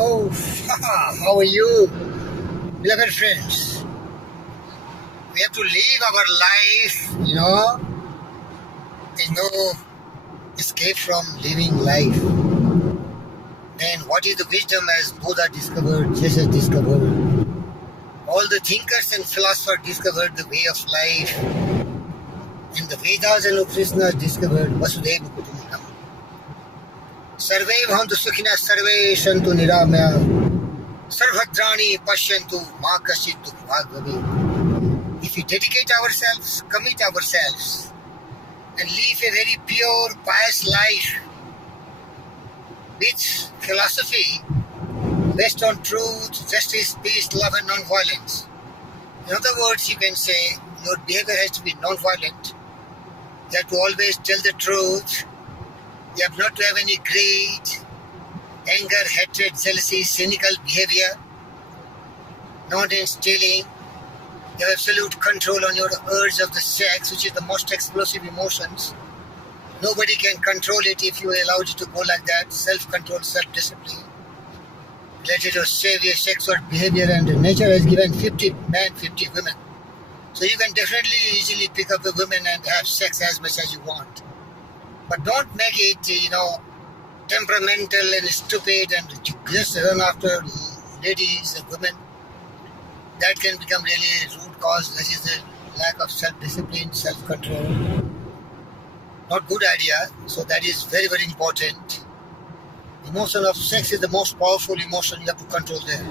Hello, how are you, beloved friends? We have to live our life, There's no escape from living life. Then what is the wisdom as Buddha discovered, Jesus discovered? All the thinkers and philosophers discovered the way of life. And the Vedas and Upanishads discovered Vasudhaiva Kutumbakam. Sarve bhavantu sukhina sarve santu niramaya sarvhadrani pashyantu ma kaschit dukha bhavet. If we dedicate ourselves, commit ourselves, and live a very pure, pious life with philosophy based on truth, justice, peace, love, and non-violence. In other words, you can say your behavior has to be non-violent. You have to always tell the truth. You have not to have any greed, anger, hatred, jealousy, cynical behavior, not in stealing. You have absolute control on your urge of the sex, which is the most explosive emotions. Nobody can control it if you allow it to go like that. Self-control, self-discipline. Related to savior, sexual behavior, and nature has given 50 men, 50 women. So you can definitely easily pick up a woman and have sex as much as you want. But don't make it, temperamental and stupid and just run after ladies and women. That can become really a root cause. This is the lack of self-discipline, self-control. Not good idea. So that is very, very important. Emotion of sex is the most powerful emotion. You have to control that.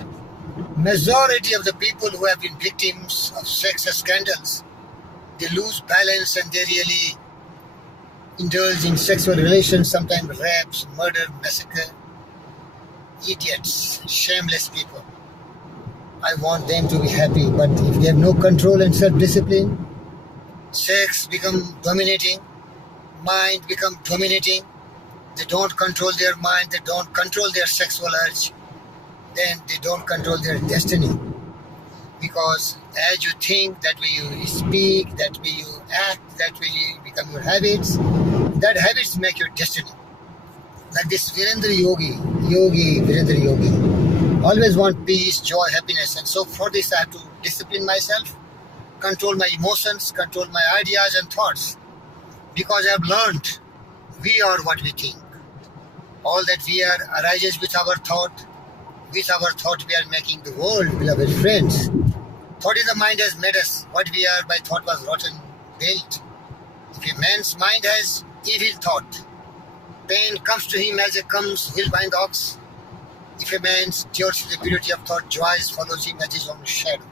Majority of the people who have been victims of sex scandals, they lose balance and they really indulge in sexual relations, sometimes rapes, murder, massacre. Idiots, shameless people. I want them to be happy, but if they have no control and self-discipline, sex become dominating, mind become dominating, they don't control their mind, they don't control their sexual urge, then they don't control their destiny. Because as you think, that way you speak, that way you act, that way you become your habits, that habits make your destiny. Like this Virendra Yogi, Virendra Yogi, always want peace, joy, happiness. And so for this I have to discipline myself, control my emotions, control my ideas and thoughts. Because I have learned, we are what we think. All that we are arises with our thought. With our thought we are making the world, beloved friends. Thought in the mind has made us. What we are by thought was rotten built. If a man's mind has evil thought, pain comes to him as it comes will bind ox. If a man steers the purity of thought, joy follows him as his own shadow.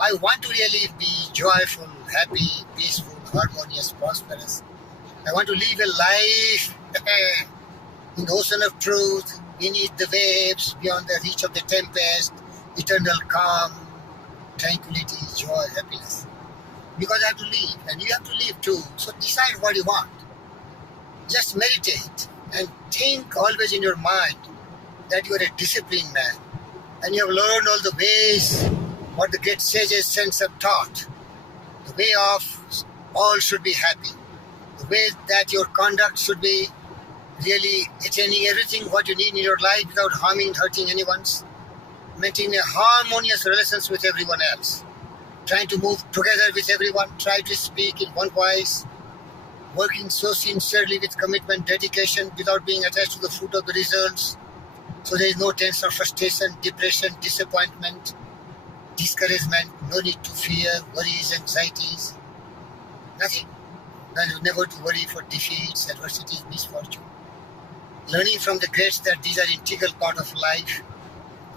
I want to really be joyful, happy, peaceful, harmonious, prosperous. I want to live a life in the ocean of truth, beneath the waves, beyond the reach of the tempest, eternal calm, tranquility, joy, happiness. Because I have to live, and you have to live too. So decide what you want. Just meditate and think always in your mind that you are a disciplined man. And you have learned all the ways what the great sages sense have taught. The way of all should be happy. The way that your conduct should be really attaining everything what you need in your life without harming, hurting anyone's. Maintaining a harmonious relations with everyone else. Trying to move together with everyone. Try to speak in one voice. Working so sincerely with commitment, dedication, without being attached to the fruit of the results. So there is no tense or frustration, depression, disappointment, discouragement, no need to fear, worries, anxieties. Nothing. Never to worry for defeats, adversities, misfortune. Learning from the greats that these are integral part of life.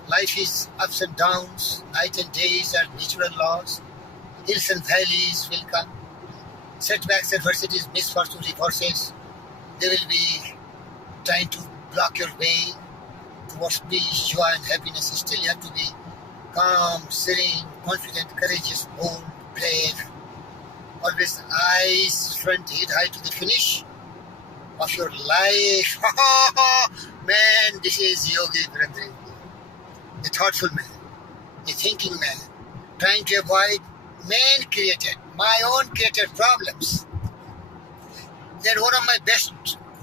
Life is ups and downs, night and days are natural laws. Hills and valleys will come. Setbacks, adversities, misfortune, reverses. They will be trying to block your way towards peace, joy, and happiness. Still, you have to be calm, serene, confident, courageous, bold, brave. Always eyes front, head high to the finish of your life. Man, this is Yogi Virendra, a thoughtful man, a thinking man, trying to avoid man-created, my own created problems. Then one of my best,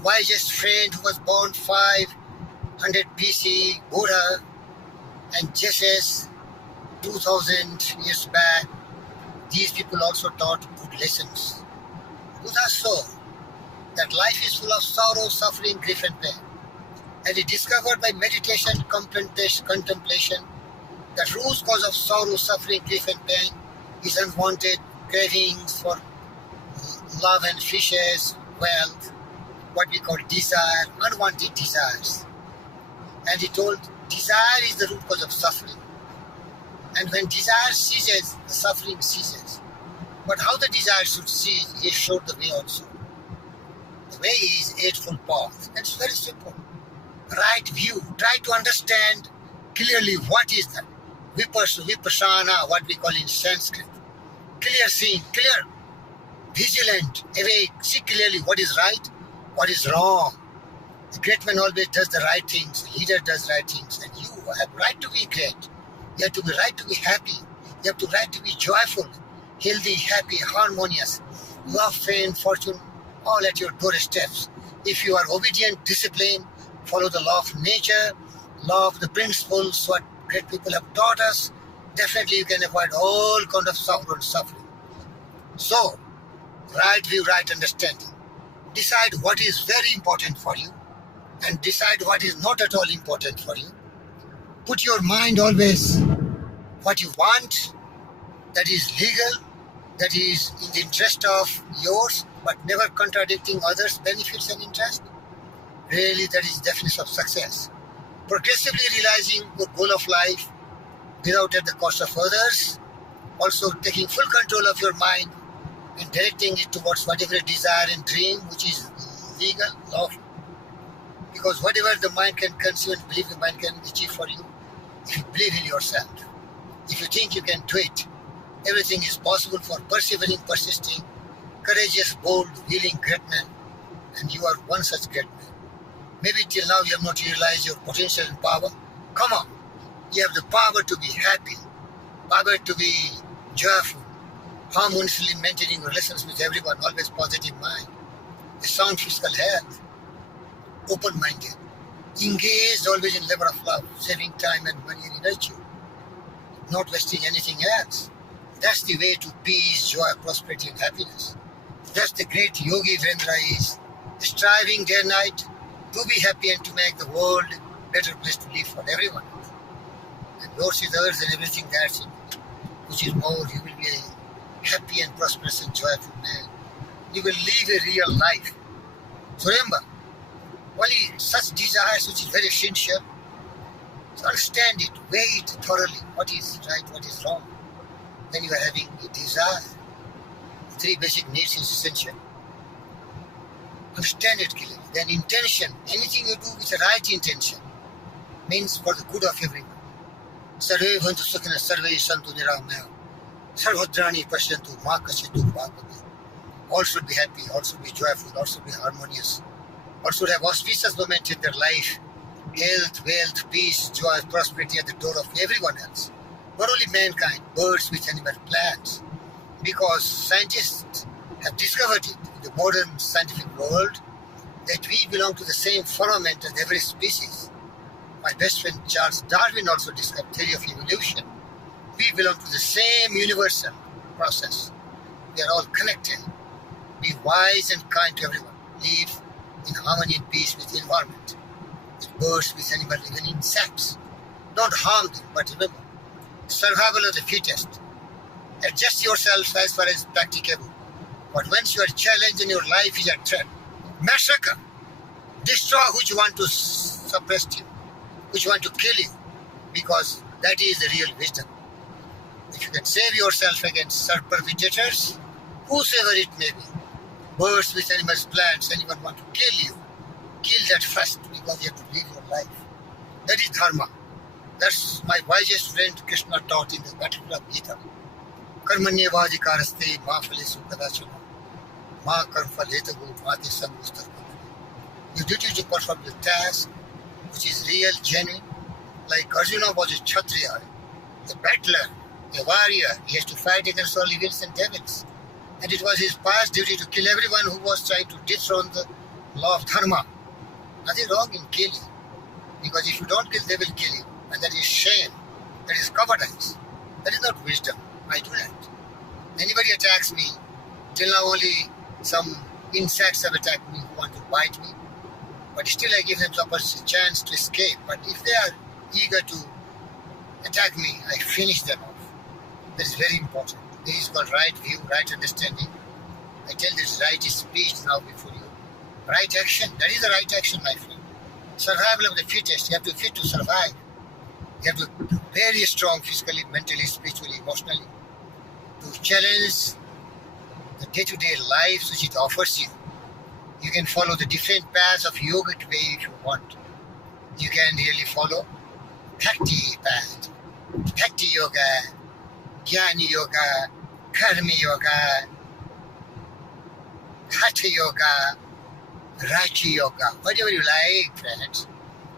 wisest friend who was born 500 BC, Buddha, And just as 2000 years back, these people also taught good lessons. Buddha saw that life is full of sorrow, suffering, grief and pain. And he discovered by meditation, contemplation, that root cause of sorrow, suffering, grief and pain is unwanted cravings for love and fishes, wealth, what we call desire, unwanted desires. And he told, desire is the root cause of suffering. And when desire ceases, the suffering ceases. But how the desire should cease, he showed the way also. The way is Eightfold Path. And it's very simple. Right view. Try to understand clearly what is that. Vipassana, what we call in Sanskrit. Clear seeing, clear, vigilant, awake, see clearly what is right, what is wrong. The great man always does the right things, the leader does right things, and you have right to be great. You have to be right to be happy. You have to right to be joyful, healthy, happy, harmonious, love, fame, fortune, all at your doorsteps. If you are obedient, disciplined, follow the law of nature, law of the principles, what great people have taught us, definitely you can avoid all kind of sorrow and suffering. So, right view, right understanding. Decide what is very important for you and decide what is not at all important for you. Put your mind always what you want, that is legal, that is in the interest of yours, but never contradicting others' benefits and interest. Really, that is the definition of success. Progressively realizing your goal of life without at the cost of others. Also taking full control of your mind and directing it towards whatever desire and dream which is legal, lawful. Because whatever the mind can conceive and believe the mind can achieve for you, if you believe in yourself, if you think you can do it, everything is possible for persevering, persisting, courageous, bold, willing, great man. And you are one such great man. Maybe till now you have not realized your potential and power. Come on. You have the power to be happy, power to be joyful, harmoniously maintaining relations with everyone, always positive mind, a sound physical health, open-minded, engaged always in labor of love, saving time and money and energy, not wasting anything else. That's the way to peace, joy, prosperity and happiness. That's the great Yogi Virendra is, striving day and night to be happy and to make the world a better place to live for everyone. And yours is ours and everything that's in it, which is more, you will be a happy and prosperous and joyful man. You will live a real life. So remember, only such desires which is very essential, so understand it, weigh it thoroughly, what is right, what is wrong. Then you are having a desire. The three basic needs is essential. Understand it clearly. Then intention, anything you do with the right intention, means for the good of everyone. Sarve bhantu sukhina sarve santu niramaya. Sarvadrani pasyantu ma kashitu bhagavati. All should be happy, all should be joyful, all should be harmonious. All should have auspicious moments in their life. Health, wealth, peace, joy, prosperity at the door of everyone else. Not only mankind, birds, fish, animals, plants. Because scientists have discovered it in the modern scientific world that we belong to the same firmament as every species. My best friend Charles Darwin also discovered theory of evolution. We belong to the same universal process. We are all connected. Be wise and kind to everyone. Live in harmony and peace with the environment. With birds, with animals, even insects. Don't harm them, but remember, survival of the fittest. Adjust yourself as far as practicable. But once you are challenged and your life is at threat, massacre, destroy which want to suppress you, which want to kill you, because that is the real wisdom. If you can save yourself against perpetrators, whosoever it may be, birds, with animals, plants, anyone want to kill you, kill that first because you have to live your life. That is dharma. That's my wisest friend Krishna taught in the Battle of Gita. Karmanyavadikaraste ma phalesu kadachana ma karmphaletu mate samgustar. Your duty to perform the task which is real, genuine. Like Arjuna was a Kshatriya, a battler, a warrior. He has to fight against all evils and devils. And it was his past duty to kill everyone who was trying to dethrone the law of dharma. Nothing wrong in killing. Because if you don't kill, they will kill you. and that is shame, that is cowardice, that is not wisdom. I do that. Anybody attacks me, till now only some insects have attacked me who want to bite me, but still I give them a chance to escape. But if they are eager to attack me, I finish them off. That is very important. This is called right view, right understanding. I tell this right speech now before you. Right action, that is the right action, my friend. Survival of the fittest. You have to be fit to survive. You have to be very strong physically, mentally, spiritually, emotionally to challenge the day-to-day lives which it offers you. You can follow the different paths of yogic way if you want. You can really follow Bhakti path, Bhakti yoga, Jnani yoga, Karma yoga, Hatha yoga, Raji yoga, whatever you like, friends.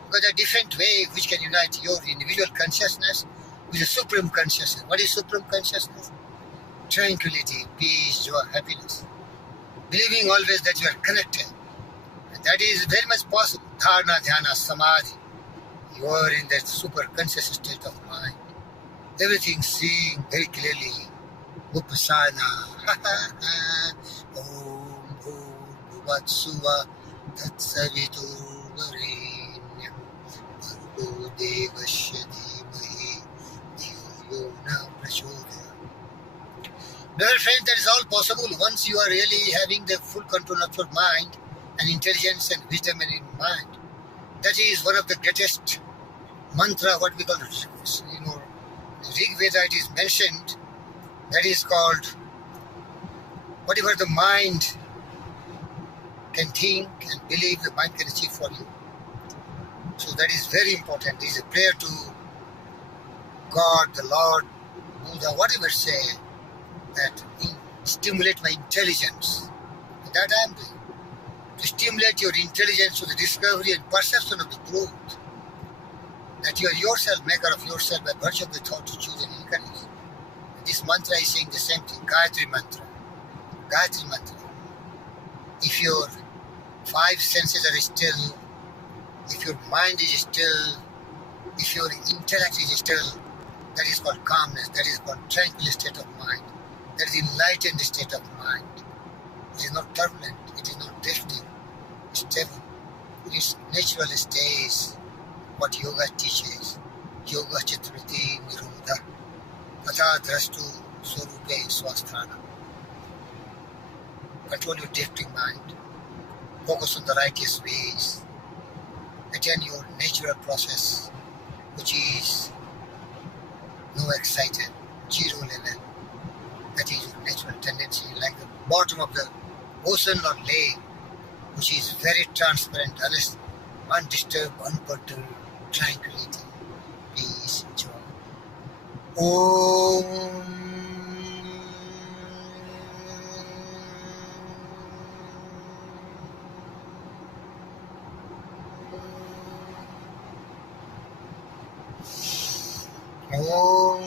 Because there are different ways which can unite your individual consciousness with the supreme consciousness. What is supreme consciousness? Tranquility, peace, joy, happiness. Believing always that you are connected. And that is very much possible. Dharana, dhyana, samadhi. You are in that super conscious state of mind. Everything seeing very clearly. Upasana. Om Bhuvatsuva Tatsavitur Varenyam Bhargo Devasya Dhimahi Dhiyo Yona Prachodaya. Well, friends, that is all possible once you are really having the full control of your mind and intelligence and wisdom in mind. That is one of the greatest mantra, what we call, Rig Veda, it is mentioned, that is called, whatever the mind can think and believe, the mind can achieve for you. So that is very important. This is a prayer to God, the Lord, Buddha, whatever say, that stimulate my intelligence. And that I am doing. To stimulate your intelligence to the discovery and perception of the truth. That you are yourself, maker of yourself by virtue of the thought you choose and encourage. And this mantra is saying the same thing, Gayatri mantra. Gayatri mantra. If your five senses are still, if your mind is still, if your intellect is still, that is called calmness, that is called tranquil state of mind. That is enlightened state of mind. It is not turbulent, it is not drifting, stable. It is natural states, what yoga teaches. Yoga chitrati nirodha, tatha drastu swarupe swasthana. Control your drifting mind. Focus on the righteous ways. Attain your natural process, which is no excited, zero level. That is your natural tendency, like the bottom of the ocean or lake, which is very transparent, undisturbed, unperturbed, tranquility, peace, joy. Om. Om.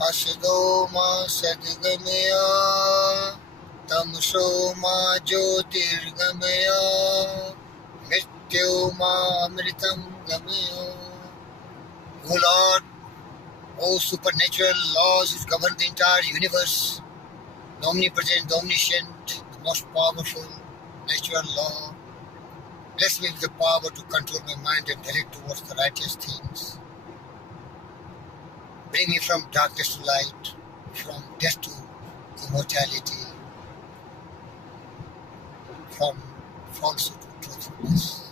Asado ma sadgamaya, tamso ma jyotirgamaya, mrityo ma amritam gamaya. O Lord, O supernatural laws which govern the entire universe, the omnipresent, the omniscient, the most powerful natural law, bless me with the power to control my mind and direct towards the righteous things. Bring me from darkness to light, from death to immortality, from falsehood to truthfulness.